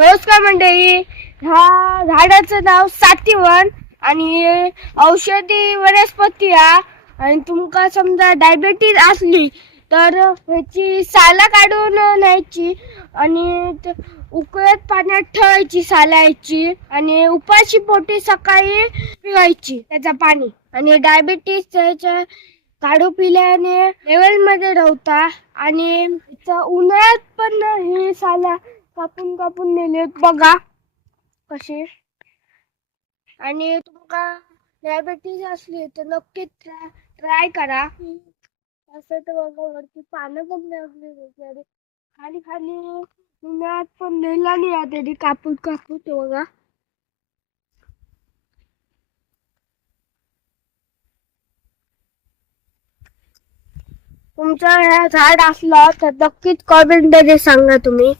नमस्कार मंडळी. ह्या झाडाचं नाव सातीवन आणि औषधी वनस्पती हा. आणि तुमका समजा डायबिटीज असली तर ह्याची साला काढून न्यायची आणि उकळत पाण्यात ठेवायची सालायची आणि उपाशी पोटी सकाळी पिवायची त्याचं पाणी. आणि डायबिटीज त्याच्या काढू पिल्याने लेवल मध्ये राहता आणि उन्हाळ्यात पण हे साला कापून कापून नेले बघा कसे. आणि तुमका डायबिटीज असली तर नक्कीच ट्राय करा. असं तर बघा वरती पानं पण लागली खाली खाली उन्हाळ्यात पण नेला नाही तरी कापून कापून बघा. तुमचं हे झाड असलं तर नक्कीच कॉमेंट मध्ये सांगा तुम्ही.